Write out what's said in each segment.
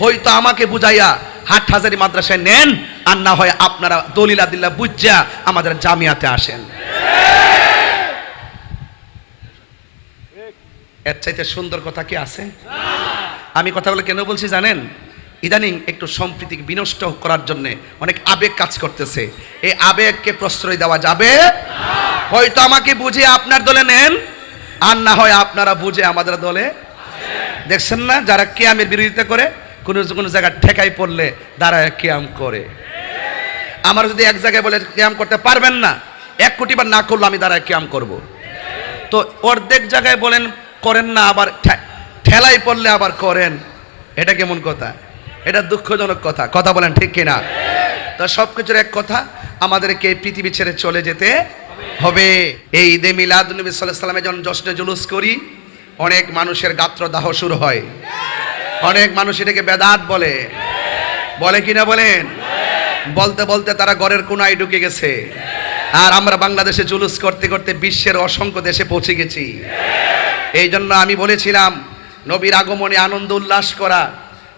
হয়তো আমাকে বুঝাইয়া হাট হাজারি মাদ্রাসায় নেন, আর না হয় আপনারা দলিল আদিল্লা বুঝা আমাদের জামিয়াতে আসেন। এর চাইতে সুন্দর কথা কি আছে? আমি কথাগুলো কেন বলছি জানেন? ইদানিং একটু সম্প্রীতি বিনষ্ট করার জন্য অনেক আবেগ কাজ করতেছে। এই আবেগকে প্রশ্রয় দেওয়া যাবে? হয়তো আমাকে বুঝে আপনার দলে নেন, আর না হয় আপনারা বুঝে আমাদের দলে। দেখছেন না? যারা কে কেয়ামের বিরোধিতা করে কোনো কোনো জায়গায় ঠেকাই পড়লে দাঁড়ায় কেয়াম করে। আমার যদি এক জায়গায় বলে কেয়াম করতে পারবেন না, এক কোটি বার না করলে আমি দাঁড়ায় কেয়াম করব। তো অর্ধেক জায়গায় বলেন, করেন না, আবার ঠেলাই পড়লে আবার করেন। এটা কেমন কথা? এটা দুঃখজনক কথা। কথা বলেন ঠিক কিনা? তো সব কিছুর এক কথা, আমাদেরকে পৃথিবী ছেড়ে চলে যেতে হবে। এই ঈদে মিলাদ নবী সাল্লাহ সাল্লামে যখন জশ্নে জুলুস করি, অনেক মানুষের গাত্রদাহ শুরু হয়। অনেক মানুষ এটাকে বেদাত বলে। বলে কিনা বলেন? বলতে বলতে তারা ঘরের কোনায় ঢুকে গেছে। আর আমরা বাংলাদেশে জুলুস করতে করতে বিশ্বের অসংখ্য দেশে পৌঁছে গেছি। এই জন্য আমি বলেছিলাম, নবীর আগমনে আনন্দ উল্লাস করা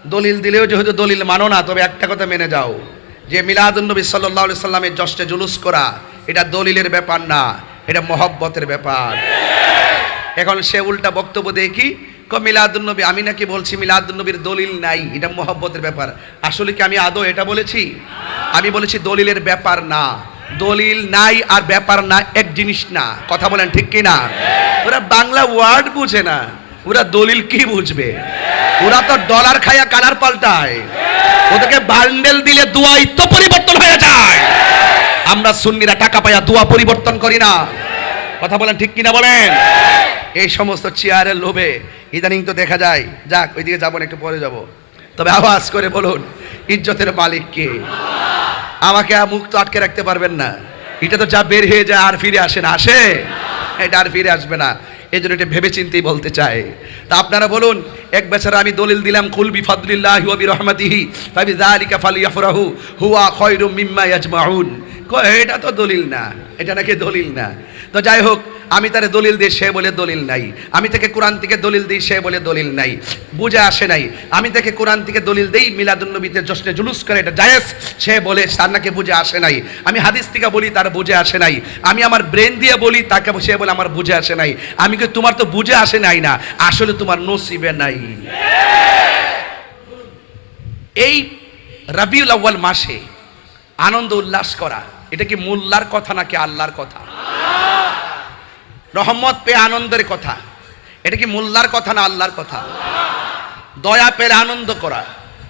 দলিল দিলেও যেহেতু দলিল মানো না, তবে একটা কথা মেনে যাও। যে মিলাদুল নবী সাল্লাহ সাল্লামের জষ্টে জুলুস করা, এটা দলিলের ব্যাপার না, এটা মহব্বতের ব্যাপার। এখন সে উল্টা বক্তব্য দেখি মিলাদুল নবী? আমি নাকি বলছি মিলাদুল নবীর দলিল নাই। এটা মহব্বতের ব্যাপার। আসলে কি আমি আদৌ এটা বলেছি? আমি বলেছি দলিলের ব্যাপার না। দলিল নাই আর ব্যাপার না, এক জিনিস না। কথা বলেন ঠিক কি না? ওরা বাংলা ওয়ার্ড বুঝে না। ওরা দলিল কি বুঝবে? ওরা তো ডলার খায়া কানার পাল্টায়। ওদেরকে বান্ডেল দিলে দুয়াই তো পরিবর্তন হয়ে যায়। আমরা সুন্নিরা টাকা পাইয়া দোয়া পরিবর্তন করি না। কথা বলেন ঠিক কিনা বলেন? এই সমস্ত চেয়ারের লোভে ইদানিং তো দেখা যায়, যাক, ওইদিকে যাব না, একটু পরে যাব। তবে আওয়াজ করে বলুন, ইজ্জতের মালিক কে? আমাকে মুখ তো আটকে রাখতে পারবেন না। এটা তো যা বের হয়ে যায়, আর ফিরে আসে না, আসে? এটা আর ফিরে আসবে না। এই জন্য এটা ভেবে চিন্তেই বলতে চাই। তা আপনারা বলুন, এক বেচারা আমি দলিল দিলাম, কুল বিফাদুলিল্লাহ ওয়া বিরহমাতিহি ফাবি যালিকা ফালিয়াফরাহু, হুয়া খায়রুম মিম্মা ইয়াজমাউন। এটা তো দলিল না। এটা নাকি দলিল না? তো যাই হোক, আমি তারে দলিল দিই, সে বলে দলিল নাই। আমি তাকে কোরআন থেকে দলিল দিই, সে বলে দলিল নাই। বুঝে আসে নাই, আমি তাকে কোরআন থেকে দলিল দেই, মিলাদুন্নবীতে জশ্নে জুলুস করে, এটা জায়েজ? সে বলে তার নাকি বুঝে আসে নাই। আমি হাদিস থেকে বলি, তার বুঝে আসে নাই। আমি আমার ব্রেন দিয়ে বলি, তাকে সে বলে, আমার বুঝে আসে নাই। আমি কি তোমার তো বুঝে আসে নাই না, আসলে তোমার নসিবে নাই। এই রবিউল আউ্য়াল মাসে আনন্দ উল্লাস করা এটা কি মোল্লার কথা নাকি আল্লাহর কথা? রহমত পেয়ে আনন্দের কথা। এটা কি মোল্লার কথা না আল্লাহর কথা? দয়া পেলে আনন্দ করা।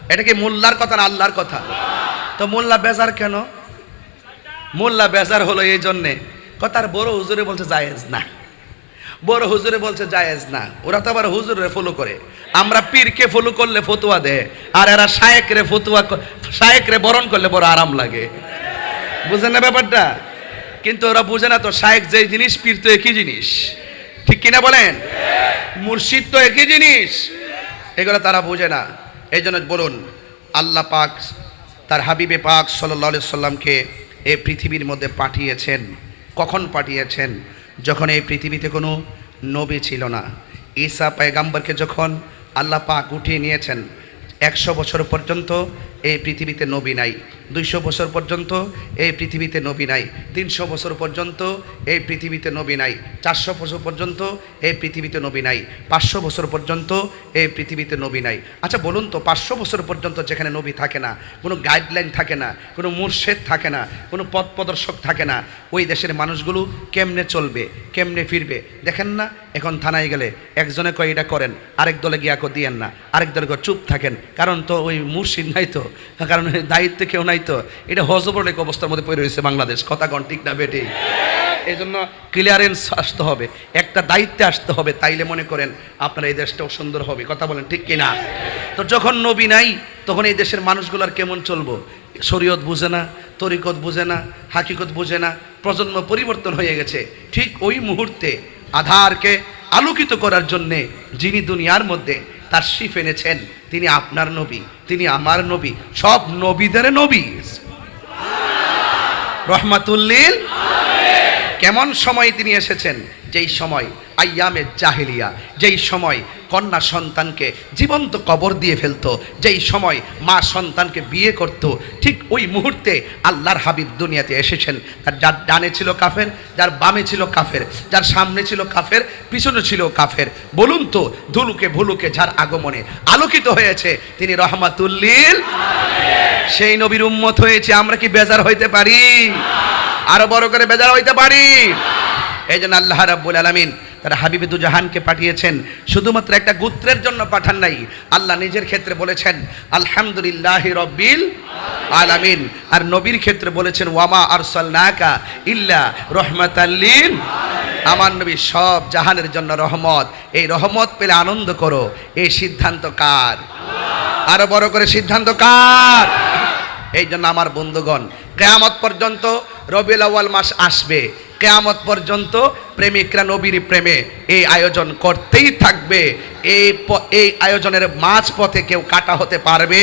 এটা কি মোল্লার কথা না আল্লাহর কথা? তো মোল্লা বেজার কেন? মোল্লা বেজার হলো এই জন্যে। কথার বড় হুজুরে বলছে জায়েজ না। বড় হুজুরে বলছে জায়েজ না। ওরা তো আবার হুজুরে ফলো করে। আমরা পীরকে ফলো করলে ফতুয়া দেয়। আর এরা শায়েকরে ফতুয়া শায়েকরে বরণ করলে বড় আরাম লাগে। বুঝেন না ব্যাপারটা? কিন্তু ওরা বুঝে না তো শায়েক যে জিনিস, পীর তো একই জিনিস। ঠিক কিনা বলেন? মুর্শিদ তো একই জিনিস। এগুলো তারা বুঝে না। এই জন্য বলুন, আল্লাহ পাক তার হাবিবে পাক সাল্লাহ সাল্লামকে এই পৃথিবীর মধ্যে পাঠিয়েছেন। কখন পাঠিয়েছেন? যখন এই পৃথিবীতে কোনো নবী ছিল না। ঈসা পায়গাম্বরকে যখন আল্লাহ পাক উঠিয়ে নিয়েছেন, একশো বছর পর্যন্ত এই পৃথিবীতে নবী নাই। দুইশো বছর পর্যন্ত এই পৃথিবীতে নবী নাই। তিনশো বছর পর্যন্ত এই পৃথিবীতে নবী নাই। চারশো বছর পর্যন্ত এই পৃথিবীতে নবী নাই। পাঁচশো বছর পর্যন্ত এই পৃথিবীতে নবী নাই। আচ্ছা বলুন তো, পাঁচশো বছর পর্যন্ত যেখানে নবী থাকে না, কোনো গাইডলাইন থাকে না, কোনো মুর্শেদ থাকে না, কোনো পথ প্রদর্শক থাকে না, ওই দেশের মানুষগুলো কেমনে চলবে, কেমনে ফিরবে? দেখেন না, এখন থানায় গেলে একজনে কয়, এটা করেন। আরেক দলে গিয়া দিয়েন না। আরেক দলে চুপ থাকেন। কারণ তো ওই মুর্শিদ নাই তো। কারণ দায়িত্বে কেউ নাই তো। এটা হজবর এক অবস্থার মধ্যে পড়ে রয়েছে বাংলাদেশ। কথা কন ঠিক না বেটে এই জন্য ক্লিয়ারেন্স আসতে হবে। একটা দায়িত্বে আসতে হবে, তাইলে মনে করেন আপনার এই দেশটাও সুন্দর হবে। কথা বলেন ঠিক কিনা? তো যখন নবী নাই, তখন এই দেশের মানুষগুলোর কেমন চলবো? শরীয়ত বুঝে না, তরিকত বুঝে না, হাকিকত বুঝে না, প্রজন্ম পরিবর্তন হয়ে গেছে। ঠিক ওই মুহূর্তে আধারকে আলোকিত করার জন্যে যিনি দুনিয়ার মধ্যে তার শিফ এনেছেন তিনি আপনার নবী তিনি আমার নবী সব নবীদের নবী। রহমাতুল্লিল কেমন সময় তিনি এসেছেন? যেই সময় আইয়ামে জাহেলিয়া, যেই সময় কন্যা সন্তানকে জীবন্ত কবর দিয়ে ফেলতো, যেই সময় মা সন্তানকে বিয়ে করত, ঠিক ওই মুহূর্তে আল্লাহর হাবিব দুনিয়াতে এসেছেন। তার যার ডানে ছিল কাফের, যার বামে ছিল কাফের, যার সামনে ছিল কাফের, পিছনে ছিল কাফের। বলুন তো ধুলুকে ভুলুকে যার আগমনে আলোকিত হয়েছে, তিনি রহমাতুল্লিল সেই নবীর উম্মত হয়েছে, আমরা কি বেজার হইতে পারি? আরও বড় করে বেজার হইতে পারি। এই জন্য আল্লাহ রাব্বুল আলামিন তারা হাবিব জাহানকে পাঠিয়েছেন। শুধুমাত্র একটা গোত্রের জন্য পাঠান নাই। আল্লাহ নিজের ক্ষেত্রে বলেছেন, আলহামদুলিল্লাহ রব্বিল আলামিন। আর নবীর ক্ষেত্রে বলেছেন, ওয়ামা আরসালনাকা ইল্লা রহমাতাল্লিন আমার নবী সব জাহানের জন্য রহমত। এই রহমত পেলে আনন্দ করো। এই সিদ্ধান্ত কার? আরও বড় করে সিদ্ধান্ত কার? এই জন্য আমার বন্ধুগণ, কেয়ামত পর্যন্ত রবিউল আউয়াল মাস আসবে। কেয়ামত পর্যন্ত প্রেমিকরা নবীর প্রেমে এই আয়োজন করতেই থাকবে। এই এই আয়োজনের মাঝ পথে কেউ কাটা হতে পারবে?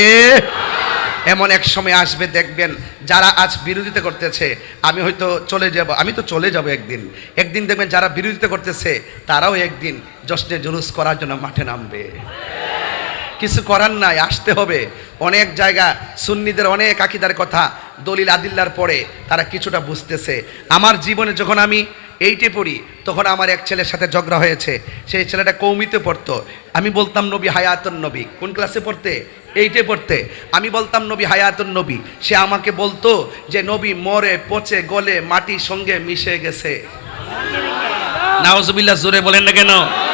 এমন এক সময় আসবে, দেখবেন, যারা আজ বিরোধিতা করতেছে, আমি হয়তো চলে যাব, আমি তো চলে যাব একদিন। একদিন দেখবেন যারা বিরোধিতা করতেছে, তারাও একদিন জশ্নে জুলুস করার জন্য মাঠে নামবে। কিছু করার নাই, আসতে হবে। অনেক জায়গা সুন্নিদের অনেক আকিদার কথা, দলিল আদিল্লার পরে তারা কিছুটা বুঝতেছে। আমার জীবনে যখন আমি এইটে পড়ি, তখন আমার এক ছেলের সাথে ঝগড়া হয়েছে। সেই ছেলেটা কৌমিতে পড়তো। আমি বলতাম, নবী হায়াতুন নবী। কোন ক্লাসে পড়তে? এইটে পড়তে। আমি বলতাম, নবী হায়াতুন নবী। সে আমাকে বলতো যে, নবী মরে, পচে গলে মাটির সঙ্গে মিশে গেছে। নাওজবিল্লাহ জোরে বলেন না কেন?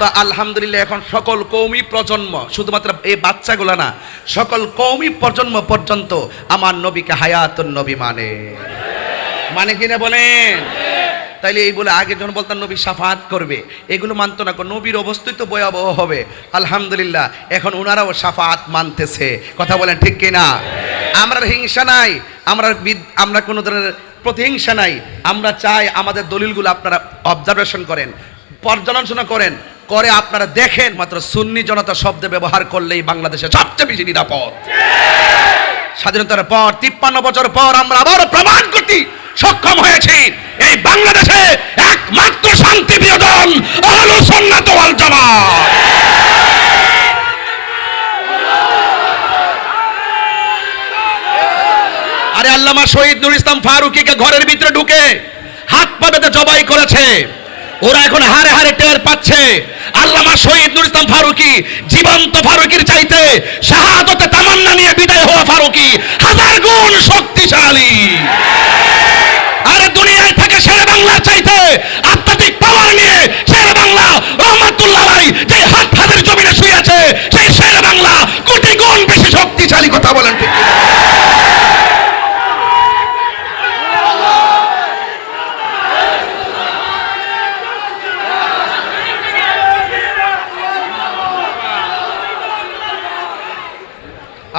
তো আলহামদুলিল্লাহ এখন সকল কৌমি প্রজন্ম, শুধুমাত্র এই বাচ্চাগুলো না, সকল কৌমি প্রজন্ম পর্যন্ত আমার নবীকে হায়াতুন নবী মানে। মানে কিনা বলেন? তাইলে এই বলে আগে যখন বলতাম নবী সাফাত করবে, এগুলো মানতো না, নবীর অবস্থিত ভয়াবহ হবে। আলহামদুলিল্লাহ, এখন ওনারাও সাফাত মানতেছে। কথা বলেন ঠিক কিনা আমরা হিংসা নাই আমরা আমরা কোনো ধরনের প্রতিহিংসা নাই। আমরা চাই আমাদের দলিলগুলো আপনারা অবজারভেশন করেন, পর্যালোচনা করেন করে আপনারা দেখেন, মাত্র সুন্নি জনতা শব্দ ব্যবহার করলেই বাংলাদেশে সবচেয়ে বেশি নিরাপদ। স্বাধীনতার পর, তিপ্পান্ন বছর পর আমরা আবার প্রমাণ করতে সক্ষম হয়েছি, এই বাংলাদেশে একমাত্র শান্তি দল আহলো জামাত। আরে আল্লামা শহীদ নুর ইসলাম ফারুকিকে ঘরের ভিতরে ঢুকে হাত পা জবাই করেছে। ওরা এখন হারে হারে টের পাচ্ছে। আল্লামা শহীদ নুর ইসলাম ফারুকি, জীবন্ত ফারুকির চাইতে শাহাদতে তামান্না নিয়ে বিদায় হওয়া ফারুকি, হাজার গুণ শক্তিশালী। আরে দুনিয়ায় থাকে শেরে বাংলার চাইতে আত্মাধিক পাওয়ার নিয়ে শেরে বাংলা রহমাতুল্লাহ আলাই যে হাত হাতের জমিনে শুয়ে আছে, সেই শেরে বাংলা কোটি গুণ বেশি শক্তিশালী কথা বলেন ঠিক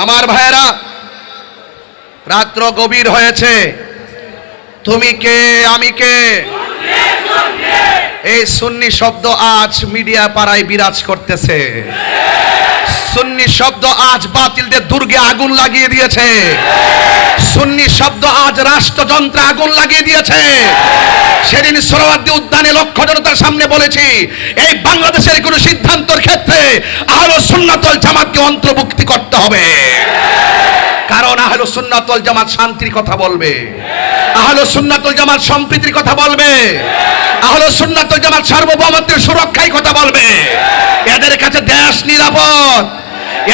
আমার ভাইয়েরা, রাত্র গভীর হয়েছে। তুমি কে? আমি কে? এই সুন্নি শব্দ আজ মিডিয়া পাড়ায় বিরাজ করতেছে। সুন্নি শব্দ আজ বাতিলদের দুর্গে আগুন লাগিয়ে দিয়েছে। সুন্নি শব্দ আজ রাষ্ট্রযন্ত্রে আগুন লাগিয়ে দিয়েছে। সেদিন সরোয়ার্দী উদ্যানে লক্ষ জনতার সামনে বলেছি, এই বাংলাদেশের কোনো সিদ্ধান্তর ক্ষেত্রে আহলো সুন্নাতল জামাতকে অন্তর্ভুক্তি করতে হবে। কারণ আহলো সুন্নাতল জামাত শান্তির কথা বলবে। আহলো সুন্নাতুল জামাত সম্প্রীতির কথা বলবে। আহলো সুন্নাতুল জামাত সার্বভৌমত্বের সুরক্ষায় কথা বলবে। এদের কাছে দেশ নিরাপদ।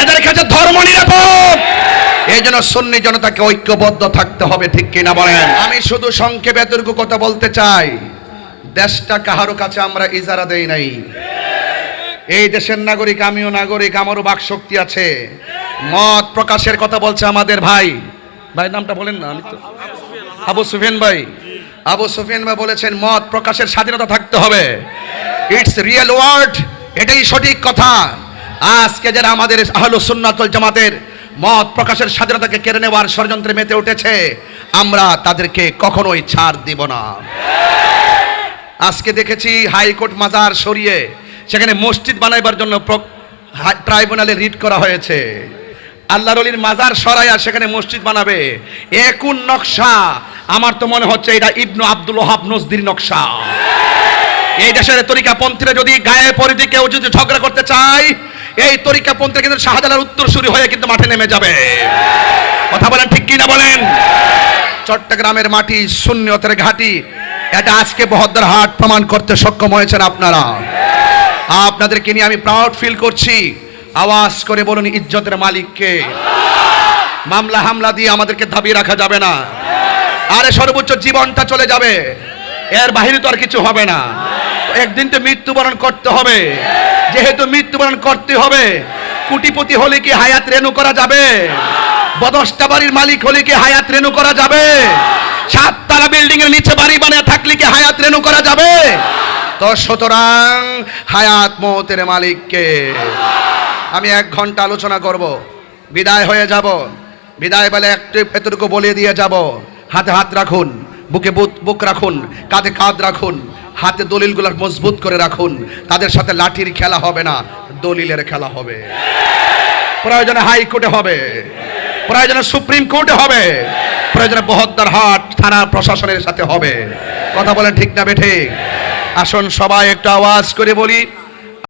এদের কাছে ধর্ম নিরাপদ। এই জন্য সুন্নি জনতাকে ঐক্যবদ্ধ থাকতে হবে, ঠিক কিনা বলেন? আমি শুধু সংক্ষেপে এতটুকু কথা বলতে চাই। দেশটা কাহারো কাছে আমরা ইজারা দেই নাই। এই দেশের নাগরিক, আমিও নাগরিক, আমারও বাক শক্তি আছে। মত প্রকাশের কথা বলছে আমাদের ভাই। ভাই নামটা বলেন না আবু সুফিয়ান ভাই। আবু সুফিয়ান ভাই বলেছেন, মত প্রকাশের স্বাধীনতা থাকতে হবে। ইটস রিয়েল ওয়ার্ড এটাই সঠিক কথা। আজকে যারা আমাদের আহলু সুন্নাতুল জামাতের মত প্রকাশের স্বাধীনতাকে কেড়ে নেওয়ার ষড়যন্ত্রে মেতে উঠেছে, আমরা তাদেরকে কখনোই ছাড় দিব না। আজকে দেখেছি হাইকোর্ট মাজার সরিয়ে সেখানে মসজিদ বানাইবার জন্য ট্রাইব্যুনালে রিট করা হয়েছে। আল্লাহর অলির মাজার সরাইয়া সেখানে মসজিদ বানাবে। একুন নকশা, আমার তো মনে হচ্ছে এটা ইবনু আব্দুল ওহাব নজদির নকশা। এই দেশের তরিকা পন্থীরা যদি গায়ে পরিধি কেউ যদি ঝগড়া করতে চায় এই তরিকা পন্থীরা কিন্তু শাহজালার উত্তরসূরি হয়ে কিন্তু মাঠে নেমে যাবে। কথা বলেন ঠিক কিনা বলেন? চট্টগ্রামের মাটি শূন্যতের ঘাটি। এটা আজকে বহদ্দার হাট প্রমাণ করতে সক্ষম হয়েছেন আপনারা। আপনাদেরকে নিয়ে আমি প্রাউড ফিল করছি। আওয়াজ করে বলুন ইজ্জতের মালিককে। মামলা হামলা দিয়ে আমাদেরকে দাবি রাখা যাবে না। আরে সর্বোচ্চ জীবনটা চলে যাবে। এর বাহিরে তো আর কিছু হবে না। একদিন তো মৃত্যুবরণ করতে হবে। যেহেতু মৃত্যুবরণ করতে হবে, কুটিপতি হলে কি হায়াত রেনু করা যাবে? বদশটা বাড়ির মালিক হলে কি হায়াত রেনু করা যাবে? সাততলা বিল্ডিং এর নিচে বাড়ি বানিয়ে থাকলে কি হায়াত রেনু করা যাবে? তো সুতরাং হায়াত মৌতের মালিককে আমি এক ঘণ্টা আলোচনা করব। বিদায় হয়ে যাব। বিদায় বেলা একটু এতটুকু বলে দিয়ে যাব। হাতে হাত রাখুন, বুক বুক রাখুন, কাঁধে কাঁধ রাখুন। হাতে দলিলগুলো মজবুত করে রাখুন। তাদের সাথে লাঠির খেলা হবে না, দলিলের খেলা হবে। প্রয়োজনে হাইকোর্টে হবে। প্রয়োজনে সুপ্রিম কোর্টে হবে। প্রয়োজনে বহদ্দার হাট থানা প্রশাসনের সাথে হবে। কথা বলেন ঠিক না বেঠিক আসুন সবাই একটা আওয়াজ করে বলি